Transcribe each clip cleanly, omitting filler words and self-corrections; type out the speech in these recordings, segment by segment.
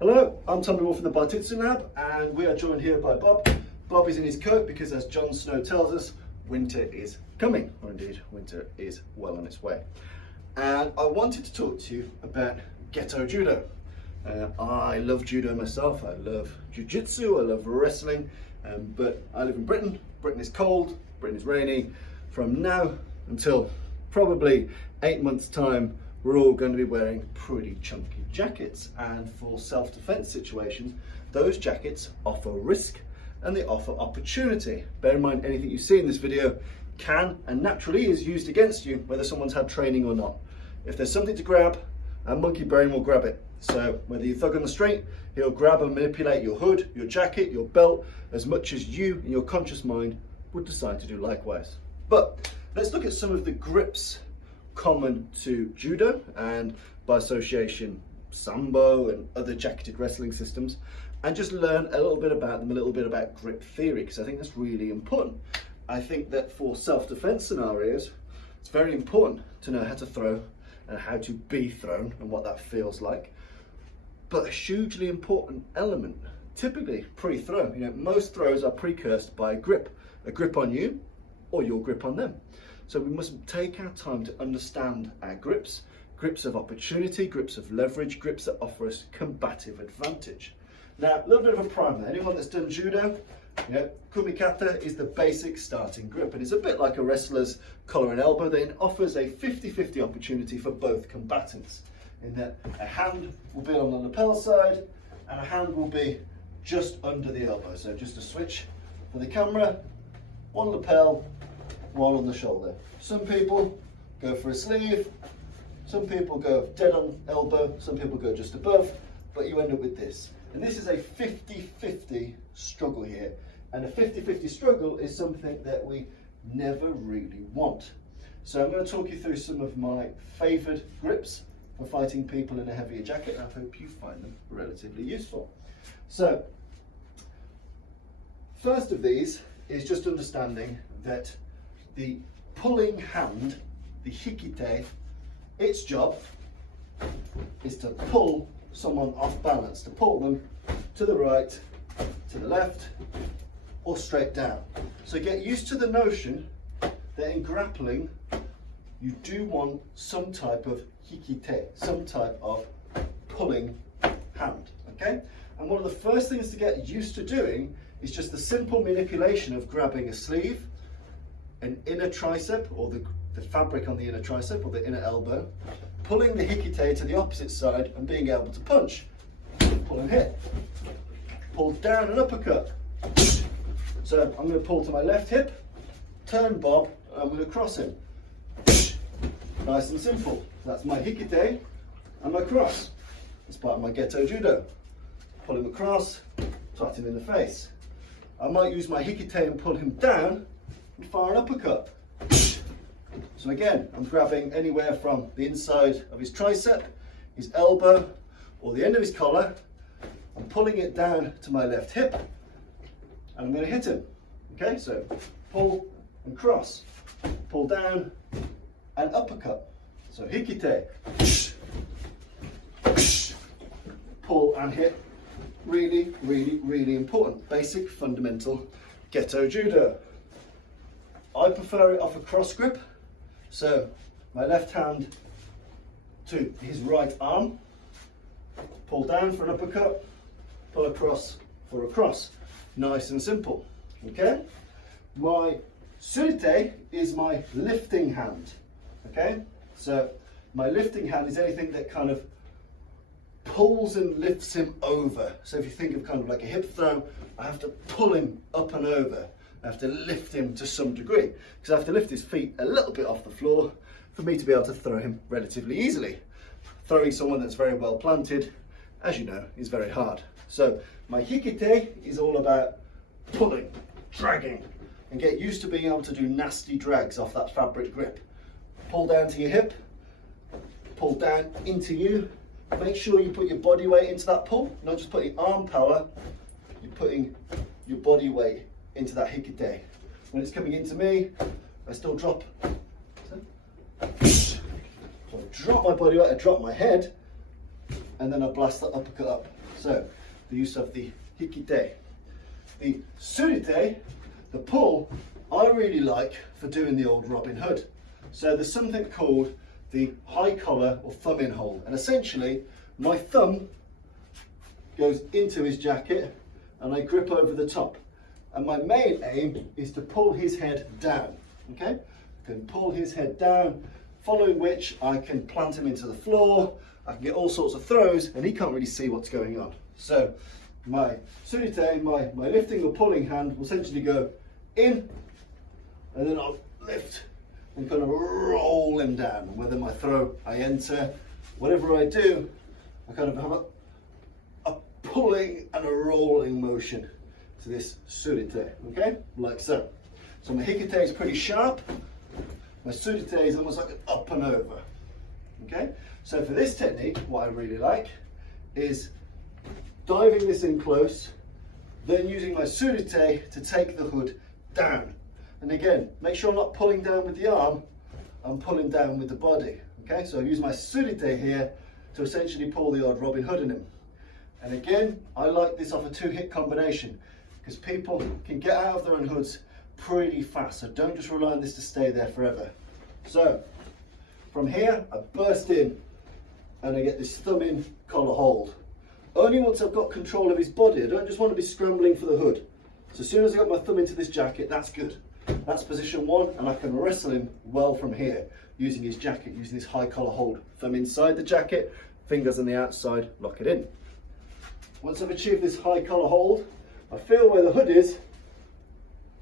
Hello, I'm Tommy Wolf from the Bartitsu Lab, and we are joined here by Bob. Bob is in his coat because, as Jon Snow tells us, winter is coming, or indeed, winter is well on its way. And I wanted to talk to you about Ghetto Judo. I love judo myself, I love jiu-jitsu, I love wrestling, but I live in Britain. Britain is cold, Britain is rainy. From now until probably 8 months' time, we're all going to be wearing pretty chunky jackets, and for self-defense situations, those jackets offer risk and they offer opportunity. Bear in mind, anything you see in this video can and naturally is used against you, whether someone's had training or not. If there's something to grab, a monkey brain will grab it. So whether you thug on the street, he'll grab and manipulate your hood, your jacket, your belt, as much as you in your conscious mind would decide to do likewise. But let's look at some of the grips common to judo and by association sambo and other jacketed wrestling systems, and just learn a little bit about them, a little bit about grip theory, because I think that's really important. I think that for self-defense scenarios, it's very important to know how to throw and how to be thrown and what that feels like. But a hugely important element, typically pre-throw, most throws are precursed by a grip on you or your grip on them. So we must take our time to understand our grips of opportunity, grips of leverage, grips that offer us combative advantage. Now, a little bit of a primer. Anyone that's done judo, kumikata is the basic starting grip, and it's a bit like a wrestler's collar and elbow. That it offers a 50-50 opportunity for both combatants, in that a hand will be on the lapel side and a hand will be just under the elbow. So just a switch for the camera, one lapel, one on the shoulder. Some people go for a sleeve, some people go dead on elbow, some people go just above, but you end up with this. And this is a 50-50 struggle here. And a 50-50 struggle is something that we never really want. So I'm going to talk you through some of my favoured grips for fighting people in a heavier jacket, and I hope you find them relatively useful. So, first of these is just understanding that the pulling hand, the hikite, its job is to pull someone off balance, to pull them to the right, to the left, or straight down. So get used to the notion that in grappling, you do want some type of hikite, some type of pulling hand, okay? And one of the first things to get used to doing is just the simple manipulation of grabbing a sleeve, an inner tricep, or the fabric on the inner tricep or the inner elbow, pulling the hikite to the opposite side and being able to punch. Pull and hit. Pull down and uppercut. So I'm going to pull to my left hip, turn Bob, and I'm going to cross him. Nice and simple. That's my hikite and my cross. That's part of my Ghetto Judo. Pull him across, twat him in the face. I might use my hikite and pull him down and fire an uppercut. So again, I'm grabbing anywhere from the inside of his tricep, his elbow, or the end of his collar. I'm pulling it down to my left hip, and I'm going to hit him. Okay, so pull and cross, pull down and uppercut. So hikite, pull and hit. Really, really, really important. Basic, fundamental Ghetto Judo. I prefer it off a cross grip. So my left hand to his right arm, pull down for an uppercut, pull across for a cross. Nice and simple, okay? My surite is my lifting hand, okay? So my lifting hand is anything that kind of pulls and lifts him over. So if you think of kind of like a hip throw, I have to pull him up and over. I have to lift him to some degree, because I have to lift his feet a little bit off the floor for me to be able to throw him relatively easily. Throwing someone that's very well planted, as you know, is very hard. So my hikite is all about pulling, dragging, and get used to being able to do nasty drags off that fabric grip. Pull down to your hip, pull down into you. Make sure you put your body weight into that pull, not just putting arm power, you're putting your body weight into that hikite. When it's coming into me, I still drop. So I drop my body weight, I drop my head, and then I blast that uppercut up. So the use of the hikite. The surite, the pull, I really like for doing the old Robin Hood. So there's something called the high collar or thumb in hold, and essentially my thumb goes into his jacket and I grip over the top, and my main aim is to pull his head down. Okay, I can pull his head down, following which I can plant him into the floor. I can get all sorts of throws and he can't really see what's going on. So my surite, my lifting or pulling hand will essentially go in, and then I'll lift and kind of roll him down. Whether my throw, I enter, whatever I do, I kind of have a pulling and a rolling motion to this surite, okay? Like so. So my hikite is pretty sharp, my surite is almost like an up and over, okay? So for this technique, what I really like is diving this in close, then using my surite to take the hood down. And again, make sure I'm not pulling down with the arm, I'm pulling down with the body. Okay, so I use my surite here to essentially pull the odd Robin Hood in him. And again, I like this off a 2-hit combination because people can get out of their own hoods pretty fast. So don't just rely on this to stay there forever. So from here, I burst in and I get this thumb in collar hold. Only once I've got control of his body. I don't just want to be scrambling for the hood. So as soon as I got my thumb into this jacket, that's good. That's position 1, and I can wrestle him well from here, using his jacket, using this high collar hold. Thumb inside the jacket, fingers on the outside, lock it in. Once I've achieved this high collar hold, I feel where the hood is,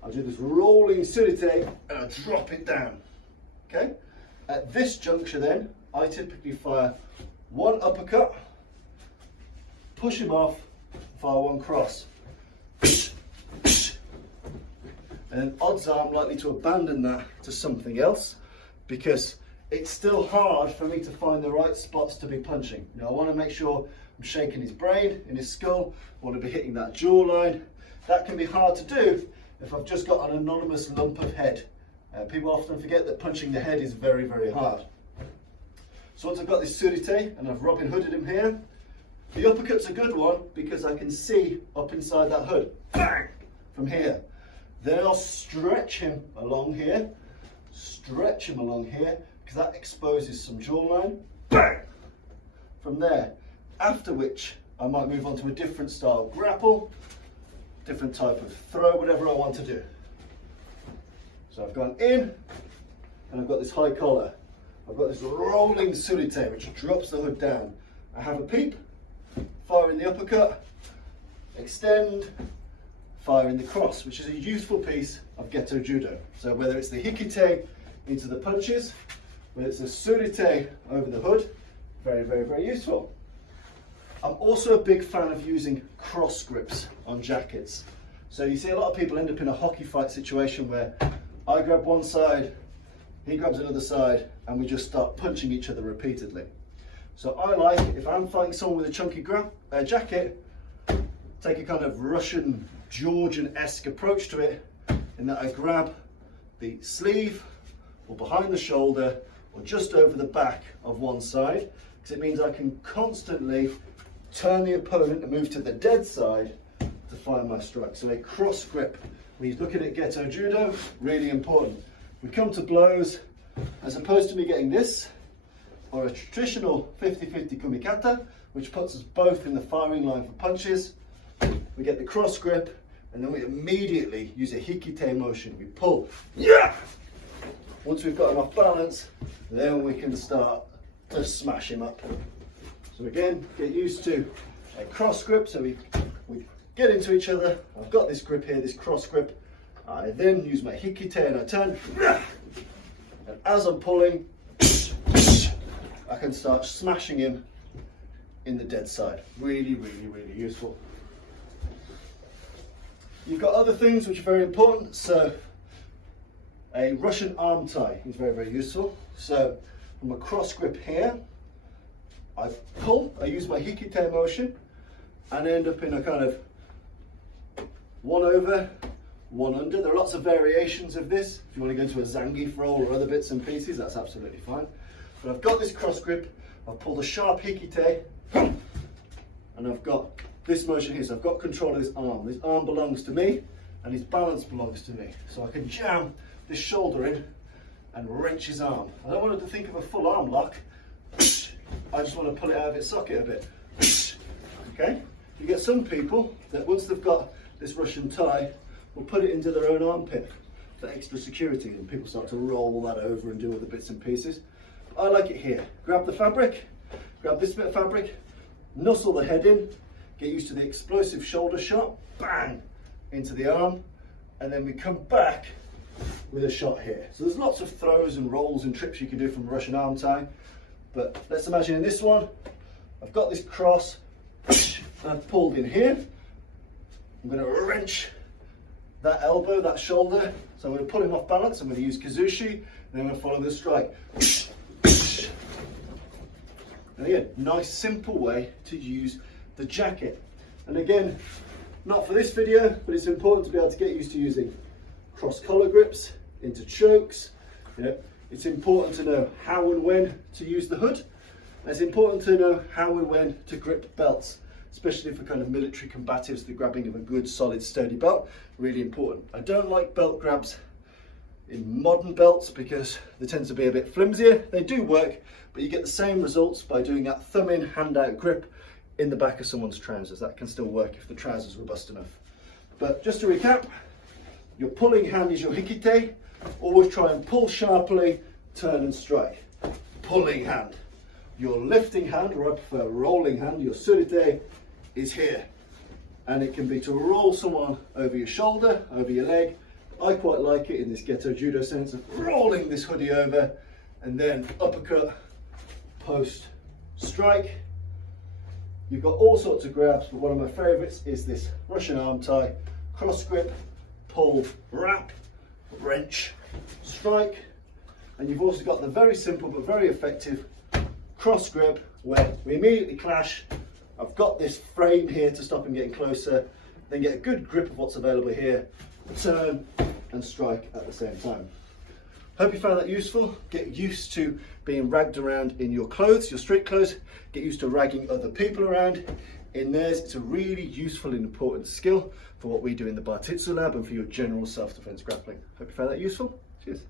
I'll do this rolling surite and I drop it down. Okay? At this juncture then, I typically fire 1 uppercut, push him off, fire 1 cross. And odds are I'm likely to abandon that to something else because it's still hard for me to find the right spots to be punching. You know, I want to make sure I'm shaking his brain, in his skull, I want to be hitting that jawline. That can be hard to do if I've just got an anonymous lump of head. People often forget that punching the head is very, very hard. So once I've got this surite and I've Robin Hooded him here, the uppercut's a good one because I can see up inside that hood. Bang! From here. Then I'll stretch him along here, because that exposes some jawline. Bang! From there. After which, I might move on to a different style grapple, different type of throw, whatever I want to do. So I've gone in, and I've got this high collar. I've got this rolling surite, which drops the hood down. I have a peep, fire in the uppercut, extend, fire in the cross, which is a useful piece of Ghetto Judo. So whether it's the hikite into the punches, whether it's a surite over the hood, very, very, very useful. I'm also a big fan of using cross grips on jackets. So you see a lot of people end up in a hockey fight situation where I grab one side, he grabs another side, and we just start punching each other repeatedly. So I like, if I'm fighting someone with a chunky jacket, take a kind of Russian, Georgian-esque approach to it, in that I grab the sleeve, or behind the shoulder, or just over the back of one side, because it means I can constantly turn the opponent and move to the dead side to find my strike. So a cross grip, when you're looking at Ghetto Judo, really important. We come to blows, as opposed to me getting this, or a traditional 50-50 kumikata, which puts us both in the firing line for punches. We get the cross grip, and then we immediately use a hikite motion. We pull, yeah! Once we've got enough balance, then we can start to smash him up. So again, get used to a cross grip, so we get into each other. I've got this grip here, this cross grip. I then use my hikite and I turn, and as I'm pulling, I can start smashing him in the dead side. Really, really, really useful. You've got other things which are very important. So a Russian arm tie is very, very useful. So from a cross grip here, I pull, I use my hikite motion, and end up in a kind of one over, one under. There are lots of variations of this. If you want to go into a Zangief roll or other bits and pieces, that's absolutely fine. But I've got this cross grip, I've pulled a sharp hikite, and I've got this motion here, so I've got control of this arm. This arm belongs to me, and his balance belongs to me. So I can jam this shoulder in and wrench his arm. I don't want him to think of a full arm lock. I just want to pull it out of its socket a bit. Okay? You get some people that once they've got this Russian tie, will put it into their own armpit for extra security, and people start to roll that over and do other bits and pieces. But I like it here. Grab the fabric, grab this bit of fabric, nuzzle the head in, get used to the explosive shoulder shot, bang, into the arm, and then we come back with a shot here. So there's lots of throws and rolls and trips you can do from a Russian arm tie, but let's imagine in this one, I've got this cross, and I've pulled in here. I'm going to wrench that elbow, that shoulder, so I'm going to pull him off balance. I'm going to use Kazushi, and then I'm going to follow the strike. And again, nice simple way to use the jacket. And again, not for this video, but it's important to be able to get used to using cross collar grips into chokes. You know, it's important to know how and when to use the hood. And it's important to know how and when to grip belts, especially for kind of military combatives. The grabbing of a good, solid, sturdy belt, really important. I don't like belt grabs in modern belts because they tend to be a bit flimsier. They do work, but you get the same results by doing that thumb in, hand out grip in the back of someone's trousers. That can still work if the trousers are robust enough. But just to recap, your pulling hand is your hikite. Always try and pull sharply, turn and strike. Pulling hand. Your lifting hand, or I prefer rolling hand, your surite, is here. And it can be to roll someone over your shoulder, over your leg. I quite like it in this Ghetto Judo sense of rolling this hoodie over and then uppercut, post, strike. You've got all sorts of grabs, but one of my favourites is this Russian arm tie, cross grip, pull, wrap, wrench, strike. And you've also got the very simple but very effective cross grip where we immediately clash. I've got this frame here to stop him getting closer, then get a good grip of what's available here, turn and strike at the same time. Hope you found that useful. Get used to being ragged around in your clothes, your street clothes. Get used to ragging other people around in theirs. It's a really useful and important skill for what we do in the Bartitsu lab and for your general self-defense grappling. Hope you found that useful. Cheers.